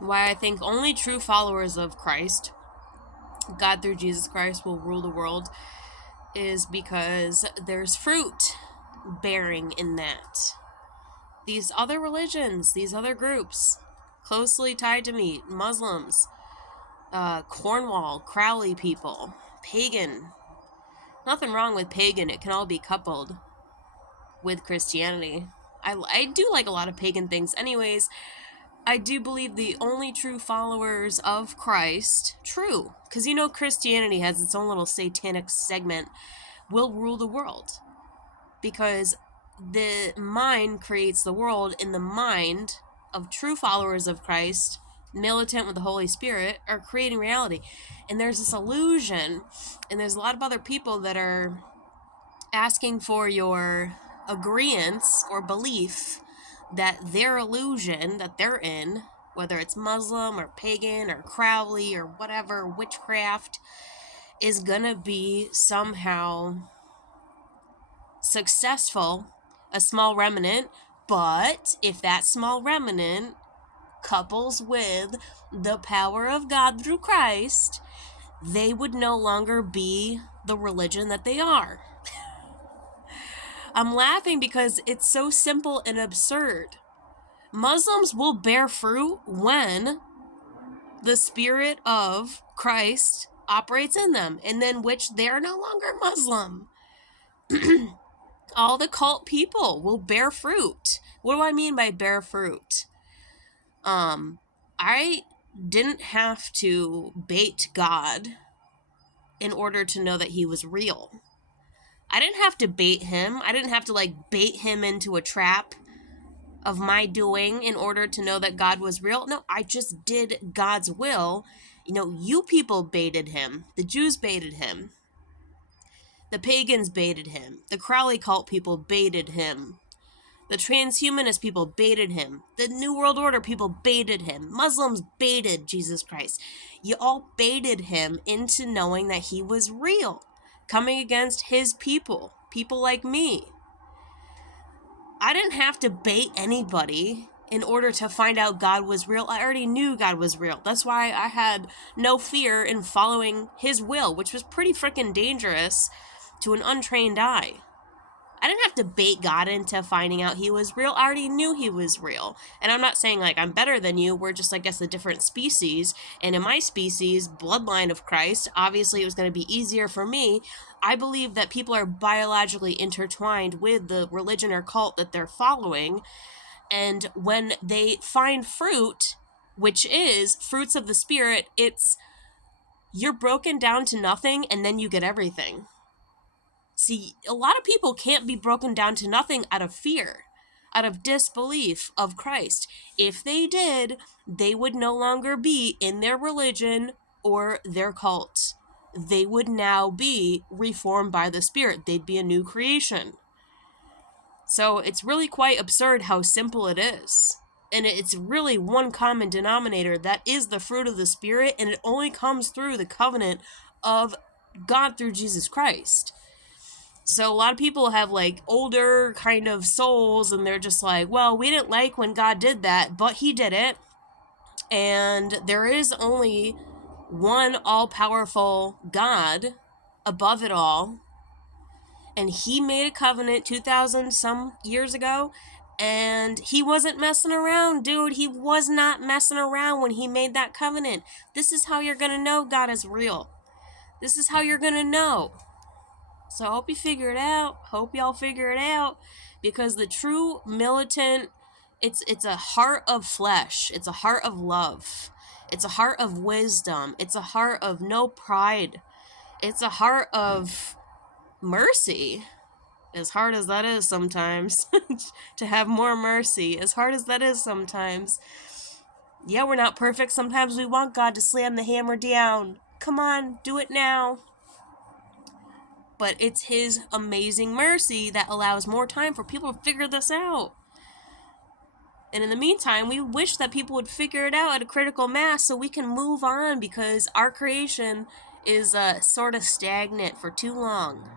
Why I think only true followers of Christ, God through Jesus Christ, will rule the world is because there's fruit bearing in that. These other religions, these other groups, closely tied to me, Muslims, Cornwall, Crowley people, pagan. Nothing wrong with pagan, it can all be coupled with Christianity. I do like a lot of pagan things anyways. I do believe the only true followers of Christ, true, because you know Christianity has its own little satanic segment, will rule the world. Because the mind creates the world, and the mind of true followers of Christ, militant with the Holy Spirit, are creating reality. And there's this illusion, and there's a lot of other people that are asking for your agreeance or belief that their illusion that they're in, whether it's Muslim or pagan or Crowley or whatever, witchcraft, is gonna be somehow successful, a small remnant. But if that small remnant couples with the power of God through Christ, they would no longer be the religion that they are. I'm laughing because it's so simple and absurd. Muslims will bear fruit when the Spirit of Christ operates in them, and then which they're no longer Muslim. All the cult people will bear fruit. What do I mean by bear fruit? I didn't have to bait God in order to know that he was real. I didn't have to bait him. I didn't have to bait him into a trap of my doing in order to know that God was real. No, I just did God's will. You people baited him. The Jews baited him. The pagans baited him. The Crowley cult people baited him. The transhumanist people baited him. The New World Order people baited him. Muslims baited Jesus Christ. You all baited him into knowing that he was real, coming against his people like me. I didn't have to bait anybody in order to find out God was real. I already knew God was real. That's why I had no fear in following his will, which was pretty freaking dangerous to an untrained eye. I didn't have to bait God into finding out he was real. I already knew he was real. And I'm not saying I'm better than you. We're just, I guess, a different species. And in my species, bloodline of Christ, obviously it was going to be easier for me. I believe that people are biologically intertwined with the religion or cult that they're following. And when they find fruit, which is fruits of the Spirit, it's you're broken down to nothing and then you get everything. See, a lot of people can't be broken down to nothing out of fear, out of disbelief of Christ. If they did, they would no longer be in their religion or their cult. They would now be reformed by the Spirit. They'd be a new creation. So it's really quite absurd how simple it is. And it's really one common denominator that is the fruit of the Spirit, and it only comes through the covenant of God through Jesus Christ. So a lot of people have older kind of souls, and they're just well, we didn't like when God did that, but he did it. And there is only one all-powerful God above it all. And he made a covenant 2,000 some years ago, and he wasn't messing around, dude. He was not messing around when he made that covenant. This is how you're going to know God is real. This is how you're going to know. So I hope you figure it out. Hope y'all figure it out. Because the true militant, it's a heart of flesh. It's a heart of love. It's a heart of wisdom. It's a heart of no pride. It's a heart of mercy. As hard as that is sometimes. To have more mercy. As hard as that is sometimes. Yeah, we're not perfect. Sometimes we want God to slam the hammer down. Come on, do it now. But it's his amazing mercy that allows more time for people to figure this out. And in the meantime, we wish that people would figure it out at a critical mass so we can move on, because our creation is sort of stagnant for too long.